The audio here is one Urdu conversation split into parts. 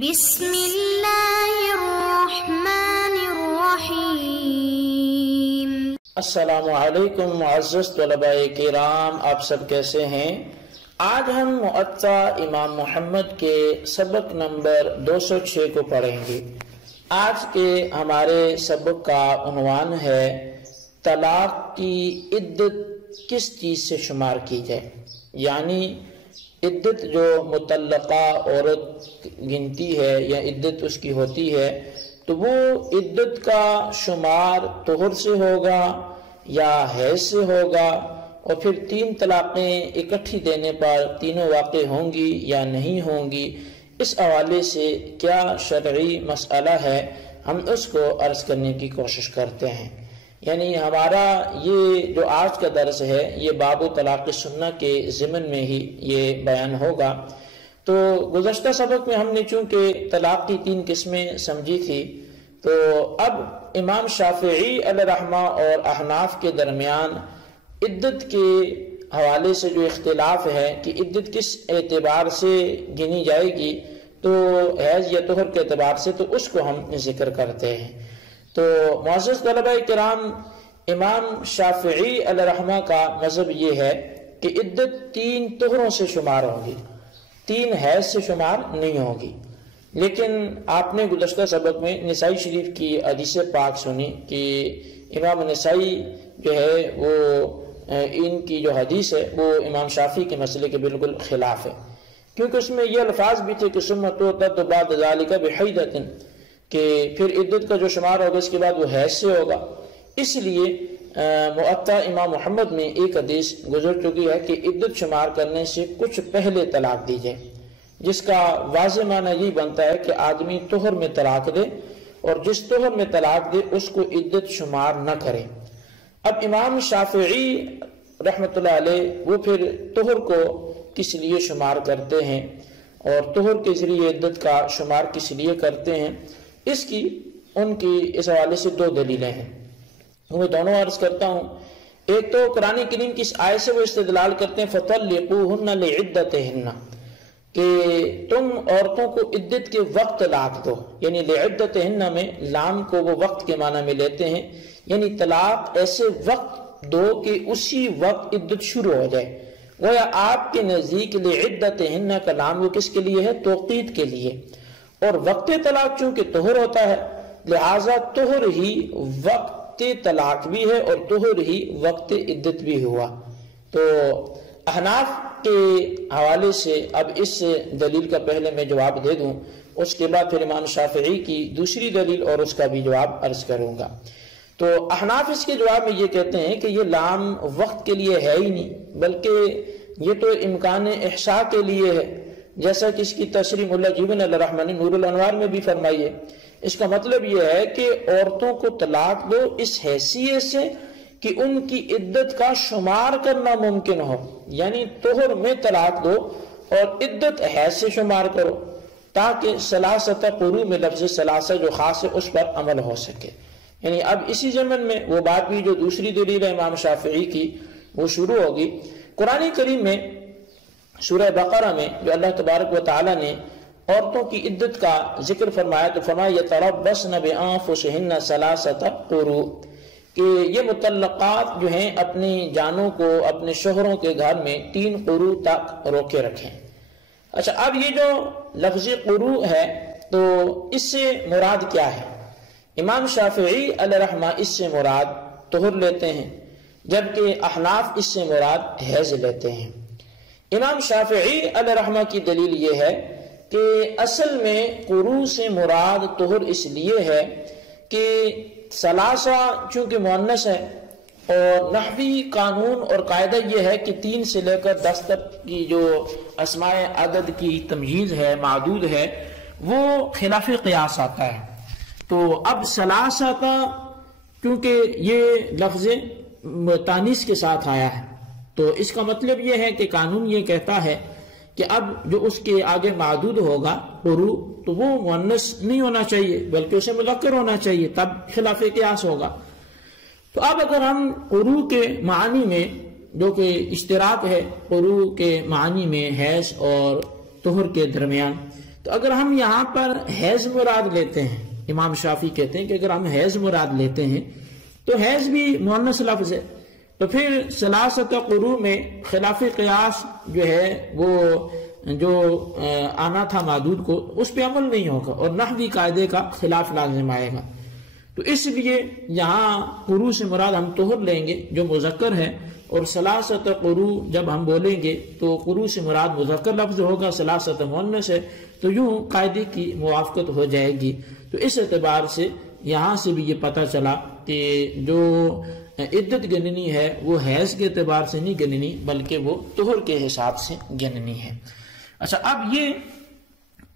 بسم اللہ الرحمن الرحیم۔ السلام علیکم معزز طلباء کرام، آپ سب کیسے ہیں؟ آج ہم معطا امام محمد کے سبق نمبر 206 کو پڑھیں گے۔ آج کے ہمارے سبق کا عنوان ہے طلاق کی عدت کس چیز سے شمار کی جائے، یعنی عدت جو مطلقہ عورت گنتی ہے یا عدت اس کی ہوتی ہے تو وہ عدت کا شمار طہر سے ہوگا یا حیض سے ہوگا، اور پھر 3 طلاقیں اکٹھی دینے پر تینوں واقع ہوں گی یا نہیں ہوں گی، اس حوالے سے کیا شرعی مسئلہ ہے ہم اس کو عرض کرنے کی کوشش کرتے ہیں۔ یعنی ہمارا یہ جو آج کا درس ہے یہ باب طلاق سنہ کے ضمن میں ہی یہ بیان ہوگا۔ تو گزشتہ سبق میں ہم نے چونکہ طلاق کی 3 قسمیں سمجھی تھی، تو اب امام شافعی علیہ رحمہ اور احناف کے درمیان عدت کے حوالے سے جو اختلاف ہے کہ عدت کس اعتبار سے گنی جائے گی، تو حیض یا طہر کے اعتبار سے، تو اس کو ہم ذکر کرتے ہیں۔ تو معزز طلباء کرام، امام شافعی علیہ رحمہ کا مذہب یہ ہے کہ عدت 3 طہروں سے شمار ہوگی، 3 حیض سے شمار نہیں ہوگی۔ لیکن آپ نے گزشتہ سبق میں نسائی شریف کی حدیث پاک سنی کہ امام نسائی جو ہے وہ ان کی جو حدیث ہے وہ امام شافعی کے مسئلے کے بالکل خلاف ہے، کیونکہ اس میں یہ الفاظ بھی تھے کہ ثم تعتد بعد ذلک بحیضۃ، کہ پھر عدت کا جو شمار ہوگا اس کے بعد وہ حیض سے ہوگا۔ اس لیے معطا امام محمد میں ایک حدیث گزر چکی ہے کہ عدت شمار کرنے سے کچھ پہلے طلاق دی جائے، جس کا واضح معنی یہ بنتا ہے کہ آدمی طہر میں طلاق دے، اور جس طہر میں طلاق دے اس کو عدت شمار نہ کرے۔ اب امام شافعی رحمۃ اللہ علیہ وہ پھر طہر کو کس لیے شمار کرتے ہیں اور طہر کے ذریعے عدت کا شمار کس لیے کرتے ہیں، اس کی ان کی اس حوالے سے 2 دلیلیں ہیں، میں دونوں عرض کرتا ہوں۔ ایک تو قرآن کریم کی اس آیت سے وہ استدلال کرتے ہیں فَطَلِّقُوهُنَّ لِعِدَّتِهِنَّ، کہ تم عورتوں کو عدت کے وقت طلاق دو، یعنی لعدتہن میں لام کو وہ وقت کے معنی میں لیتے ہیں، یعنی طلاق ایسے وقت دو کہ اسی وقت عدت شروع ہو جائے۔ گویا آپ کے نزدیک لعدتہن کا لام وہ کس کے لیے ہے؟ توقید کے لیے، اور وقت طلاق چونکہ طہر ہوتا ہے لہٰذا طہر ہی وقت طلاق بھی ہے اور طہر ہی وقت عدت بھی ہوا۔ تو احناف کے حوالے سے اب اس دلیل کا پہلے میں جواب دے دوں، اس کے بعد پھر امام شافعی کی دوسری دلیل اور اس کا بھی جواب عرض کروں گا۔ تو احناف اس کے جواب میں یہ کہتے ہیں کہ یہ لام وقت کے لیے ہے ہی نہیں، بلکہ یہ تو امکان احصاء کے لیے ہے، جیسا کہ اس کی تشریح مولا جیون علیہ رحمہ نے نور الانوار میں بھی فرمائی ہے۔ اس کا مطلب یہ ہے کہ عورتوں کو طلاق دو اس حیثیت سے کہ ان کی عدت کا شمار کرنا ممکن ہو، یعنی طہر میں طلاق دو اور عدت حیض سے شمار کرو، تاکہ ثلاثۃ قروء میں لفظ ثلاثہ جو خاص ہے اس پر عمل ہو سکے۔ یعنی اب اسی زمن میں وہ بات بھی جو دوسری دلیل ہے امام شافعی کی وہ شروع ہوگی۔ قرآن کریم میں سورہ بقرہ میں جو اللہ تبارک و تعالی نے عورتوں کی عدت کا ذکر فرمایا تو فرمایا یتربصن بانفسہن ثلاثۃ قروء، کہ یہ مطلقات جو ہیں اپنی جانوں کو اپنے شوہروں کے گھر میں 3 قروء تک روکے رکھیں۔ اچھا، اب یہ جو لفظ قروء ہے تو اس سے مراد کیا ہے؟ امام شافعی علیہ رحمہ اس سے مراد طہر لیتے ہیں، جبکہ احناف اس سے مراد حیض لیتے ہیں۔ امام شافعی علیہ رحمہ کی دلیل یہ ہے کہ اصل میں قروء سے مراد طہر اس لیے ہے کہ ثلاثہ چونکہ مؤنث ہے، اور نحوی قانون اور قاعدہ یہ ہے کہ 3 سے لے کر 10 تک کی جو اسماء عدد کی تمyiز ہے، معدود ہے، وہ خلاف قیاس آتا ہے۔ تو اب ثلاثہ کا کیونکہ یہ لفظ تانیث کے ساتھ آیا ہے، تو اس کا مطلب یہ ہے کہ قانون یہ کہتا ہے کہ اب جو اس کے آگے معدود ہوگا قروء تو وہ مؤنث نہیں ہونا چاہیے بلکہ اسے مذکر ہونا چاہیے، تب خلاف قیاس ہوگا۔ تو اب اگر ہم قروء کے معنی میں جو کہ اشتراک ہے قروء کے معنی میں حیض اور طہر کے درمیان، تو اگر ہم یہاں پر حیض مراد لیتے ہیں، امام شافعی کہتے ہیں کہ اگر ہم حیض مراد لیتے ہیں تو حیض بھی مؤنث لفظ ہے، تو پھر ثلاثۃ قروء میں خلاف قیاس جو ہے وہ جو آنا تھا معدود کو اس پہ عمل نہیں ہوگا اور نحوی قاعدے کا خلاف لازم آئے گا۔ تو اس لیے یہاں قروء سے مراد ہم طہر لیں گے جو مذکر ہے، اور ثلاثۃ قروء جب ہم بولیں گے تو قروء سے مراد مذکر لفظ ہوگا، ثلاثۃ مؤنث ہے، تو یوں قاعدے کی موافقت ہو جائے گی۔ تو اس اعتبار سے یہاں سے بھی یہ پتہ چلا کہ جو عدت گننی ہے وہ حیض کے اعتبار سے نہیں گننی بلکہ وہ طہر کے حساب سے گننی ہے۔ اچھا، اب یہ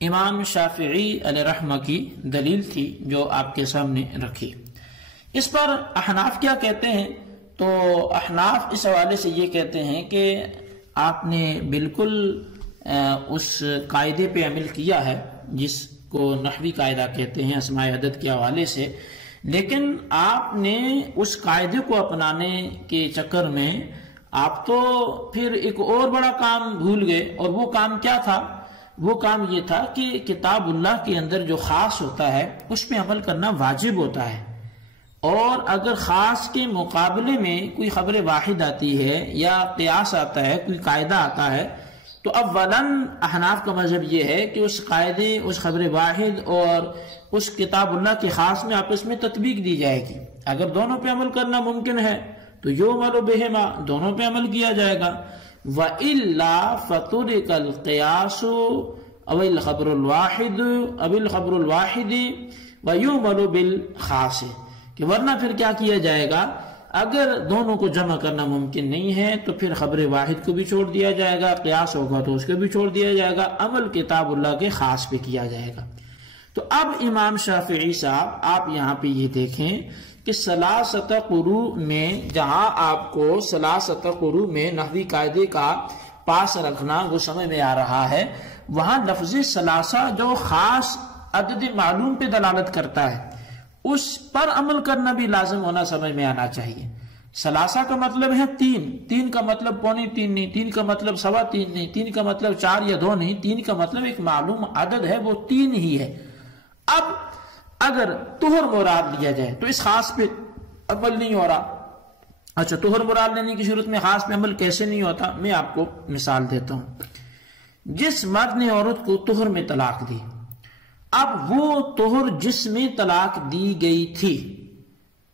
امام شافعی علیہ رحمہ کی دلیل تھی جو آپ کے سامنے رکھی۔ اس پر احناف کیا کہتے ہیں؟ تو احناف اس حوالے سے یہ کہتے ہیں کہ آپ نے بالکل اس قاعدے پہ عمل کیا ہے جس کو نحوی قاعدہ کہتے ہیں اسماء عدد کے حوالے سے، لیکن آپ نے اس قاعدے کو اپنانے کے چکر میں آپ تو پھر ایک اور بڑا کام بھول گئے، اور وہ کام کیا تھا؟ وہ کام یہ تھا کہ کتاب اللہ کے اندر جو خاص ہوتا ہے اس پہ عمل کرنا واجب ہوتا ہے، اور اگر خاص کے مقابلے میں کوئی خبر واحد آتی ہے یا قیاس آتا ہے، کوئی قاعدہ آتا ہے، تو اولاً احناف کا مذہب یہ ہے کہ اس قاعدے، اس خبر واحد اور اس کتاب اللہ کے خاص میں آپس میں تطبیق دی جائے گی۔ اگر دونوں پہ عمل کرنا ممکن ہے تو یعمل بہما، دونوں پہ عمل کیا جائے گا، وَإِلَّا فَتُرِكَ الْقِيَاسُ أَوِ الْخَبْرُ الْوَاحِدِ وَيُعْمَلُ بِالْخَاصِ، کہ ورنہ پھر کیا کیا جائے گا؟ اگر دونوں کو جمع کرنا ممکن نہیں ہے تو پھر خبر واحد کو بھی چھوڑ دیا جائے گا، قیاس ہوگا تو اس کو بھی چھوڑ دیا جائے گا، عمل کتاب اللہ کے خاص پہ کیا جائے گا۔ تو اب امام شافعی صاحب آپ یہاں پہ یہ دیکھیں کہ ثلاثۃ قروء میں جہاں آپ کو ثلاثۃ قروء میں نحوی قاعدے کا پاس رکھنا وہ سمجھ میں آ رہا ہے، وہاں لفظ ثلاثہ جو خاص عدد معلوم پہ دلالت کرتا ہے اس پر عمل کرنا بھی لازم ہونا سمجھ میں آنا چاہیے۔ ثلاثہ کا مطلب ہے تین، تین کا مطلب پونے تین نہیں، تین کا مطلب سوا تین نہیں، تین کا مطلب چار یا دو نہیں، تین کا مطلب ایک معلوم عدد ہے، وہ تین ہی ہے۔ اب اگر طہر مراد لیا جائے تو اس خاص پہ عمل نہیں ہو رہا۔ اچھا، طہر مراد لینے کی صورت میں خاص پہ عمل کیسے نہیں ہوتا؟ میں آپ کو مثال دیتا ہوں۔ جس مرد نے عورت کو طہر میں طلاق دی، اب وہ طہر جس میں طلاق دی گئی تھی،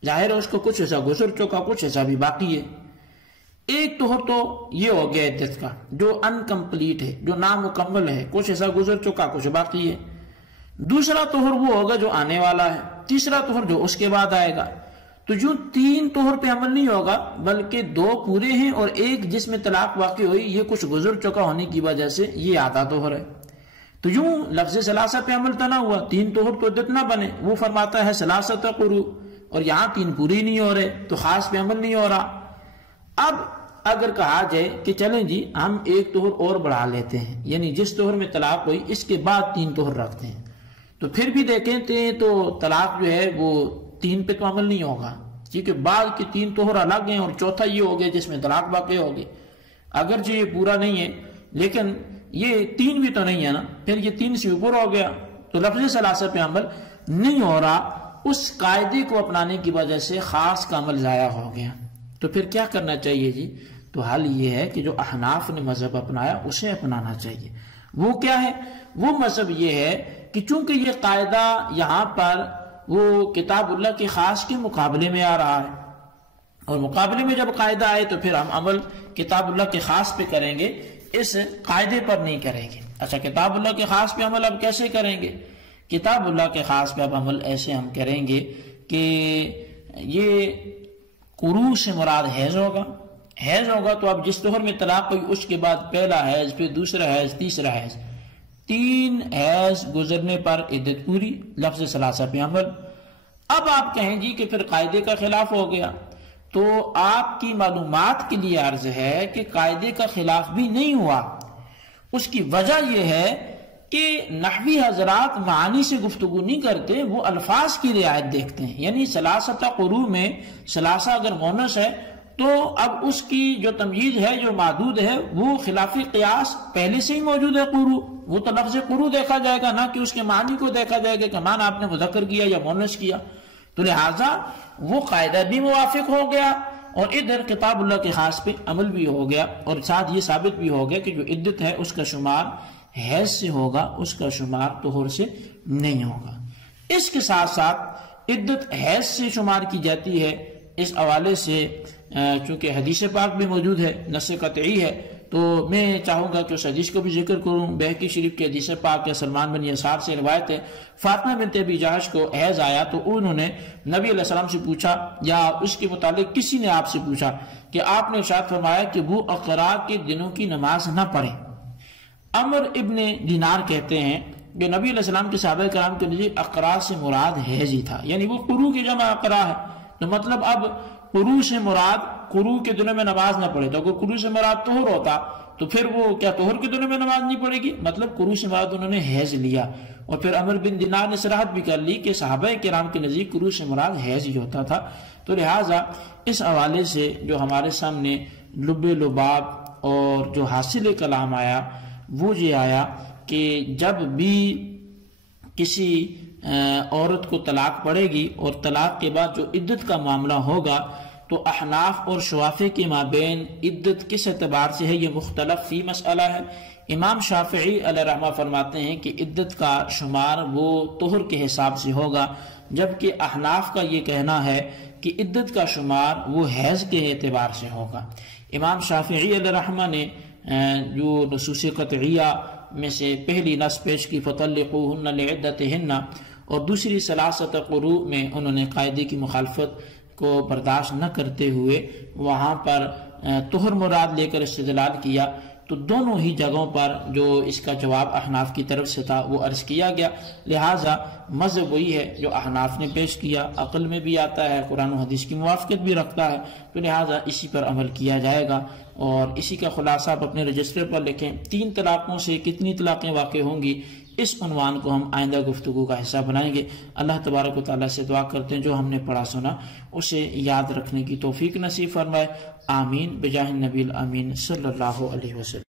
ظاہر ہے اس کو کچھ ایسا گزر چکا، کچھ ایسا بھی باقی ہے۔ ایک طہر تو یہ ہو گیا عدت کا جو انکمپلیٹ ہے، جو نامکمل ہے، کچھ ایسا گزر چکا، کچھ باقی ہے۔ دوسرا طہر وہ ہوگا جو آنے والا ہے، تیسرا طہر جو اس کے بعد آئے گا۔ تو جو تین طہر پہ عمل نہیں ہوگا بلکہ دو پورے ہیں اور ایک جس میں طلاق واقع ہوئی، یہ کچھ گزر چکا ہونے کی وجہ سے یہ آدھا طہر ہے۔ تو یوں لفظ ثلاثہ پہ عمل تو نہ ہوا، تین طہر تو عدت نہ بنے۔ وہ فرماتا ہے ثلاثۃ قروء، اور یہاں تین پوری نہیں ہو رہے تو خاص پہ عمل نہیں ہو رہا۔ اب اگر کہا جائے کہ چلیں جی ہم ایک طہر اور بڑھا لیتے ہیں، یعنی جس طہر میں طلاق ہوئی اس کے بعد تین طہر رکھتے ہیں، تو پھر بھی دیکھیں تو طلاق جو ہے وہ تین پہ تو عمل نہیں ہوگا، کیونکہ بعد کے تین طہر الگ ہیں اور چوتھا یہ ہو گیا جس میں طلاق واقع ہوگی۔ اگرچہ یہ پورا نہیں ہے لیکن یہ تین بھی تو نہیں ہے نا، پھر یہ تین سے اوپر ہو گیا، تو لفظ ثلاثہ پہ عمل نہیں ہو رہا۔ اس قاعدے کو اپنانے کی وجہ سے خاص کا عمل ضائع ہو گیا۔ تو پھر کیا کرنا چاہیے جی؟ تو حل یہ ہے کہ جو احناف نے مذہب اپنایا اسے اپنانا چاہیے۔ وہ کیا ہے؟ وہ مذہب یہ ہے کہ چونکہ یہ قاعدہ یہاں پر وہ کتاب اللہ کے خاص کے مقابلے میں آ رہا ہے، اور مقابلے میں جب قاعدہ آئے تو پھر ہم عمل کتاب اللہ کے خاص پہ کریں گے، اس قاعدے پر نہیں کریں گے۔ اچھا، کتاب اللہ کے خاص پہ عمل اب کیسے کریں گے؟ کتاب اللہ کے خاص پہ اب عمل ایسے ہم کریں گے کہ یہ قروء سے مراد حیض ہوگا۔ حیض ہوگا تو اب جس طہر میں طلاق ہوئی اس کے بعد پہلا حیض، پھر دوسرا حیض، تیسرا حیض، تین حیض گزرنے پر عدت پوری، لفظ ثلاثہ پہ عمل۔ اب آپ کہیں جی کہ پھر قاعدے کا خلاف ہو گیا، تو آپ کی معلومات کے لیے عرض ہے کہ قاعدے کا خلاف بھی نہیں ہوا۔ اس کی وجہ یہ ہے کہ نحوی حضرات معانی سے گفتگو نہیں کرتے، وہ الفاظ کی رعایت دیکھتے ہیں۔ یعنی ثلاثۃ قروء میں ثلاثہ اگر مونس ہے تو اب اس کی جو تمجید ہے، جو معدود ہے، وہ خلاف قیاس پہلے سے ہی موجود ہے قرو، وہ تو لفظ قرو دیکھا جائے گا، نہ کہ اس کے معنی کو دیکھا جائے گا کہ معنی آپ نے مذکر کیا یا مؤنث کیا، تو لہٰذا وہ قاعدہ بھی موافق ہو گیا، اور ادھر کتاب اللہ کے خاص پہ عمل بھی ہو گیا، اور ساتھ یہ ثابت بھی ہو گیا کہ جو عدت ہے اس کا شمار حیض سے ہوگا، اس کا شمار طہور سے نہیں ہوگا۔ اس کے ساتھ ساتھ عدت حیض سے شمار کی جاتی ہے، اس حوالے سے چونکہ حدیث پاک بھی موجود ہے، نص قطعی ہے، تو میں چاہوں گا کہ اس حدیث کو بھی ذکر کروں۔ بہقی شریف کے حدیث پاک یا سلمان بن یسار سے روایت ہے، فاطمہ بنت ابی جحش کو حیض آیا تو انہوں نے نبی علیہ السلام سے پوچھا، یا اس کے متعلق کسی نے آپ سے پوچھا کہ آپ نے ارشاد فرمایا کہ وہ اقراء کے دنوں کی نماز نہ پڑھیں۔ عمر ابن دینار کہتے ہیں کہ نبی علیہ السلام کے صحابہ کرام کے لیے اقراء سے مراد حیض ہی تھا، یعنی وہ قروء کی جمع اقراء ہے، تو مطلب اب قروء سے مراد قروء کے دنوں میں نماز نہ پڑھے، تو اگر قروء سے مراد طہر ہوتا تو پھر وہ کیا طہر کے دنوں میں نماز نہیں پڑھے گی؟ مطلب قروء سے مراد انہوں نے حیض لیا، اور پھر عمر بن دینار نے صراحت بھی کر لی کہ صحابہ کرام کے نزدیک قروء سے مراد حیض ہی ہوتا تھا۔ تو لہٰذا اس حوالے سے جو ہمارے سامنے لب لباب اور جو حاصل کلام آیا وہ یہ آیا کہ جب بھی کسی عورت کو طلاق پڑے گی اور طلاق کے بعد جو عدت کا معاملہ ہوگا تو احناف اور شوافی کے مابین عدت کس اعتبار سے ہے یہ مختلف فی مسئلہ ہے۔ امام شافعی علیہ رحمہ فرماتے ہیں کہ عدت کا شمار وہ طہر کے حساب سے ہوگا، جبکہ احناف کا یہ کہنا ہے کہ عدت کا شمار وہ حیض کے اعتبار سے ہوگا۔ امام شافعی علیہ رحمہ نے جو نصوص قطعیہ میں سے پہلی نص پیش کی فطلقوہن لعدتہن، اور دوسری ثلاثۃ قروء میں انہوں نے قاعدے کی مخالفت کو برداشت نہ کرتے ہوئے وہاں پر طہر مراد لے کر استدلال کیا، تو دونوں ہی جگہوں پر جو اس کا جواب احناف کی طرف سے تھا وہ عرض کیا گیا، لہٰذا مذہب وہی ہے جو احناف نے پیش کیا، عقل میں بھی آتا ہے، قرآن و حدیث کی موافقت بھی رکھتا ہے، تو لہٰذا اسی پر عمل کیا جائے گا۔ اور اسی کا خلاصہ آپ اپنے رجسٹر پر لکھیں، 3 طلاقوں سے کتنی طلاقیں واقع ہوں گی، اس عنوان کو ہم آئندہ گفتگو کا حصہ بنائیں گے۔ اللہ تبارک و تعالیٰ سے دعا کرتے ہیں جو ہم نے پڑھا سنا اسے یاد رکھنے کی توفیق نصیب فرمائے، آمین بجاہ النبی الامین صلی اللہ علیہ وسلم۔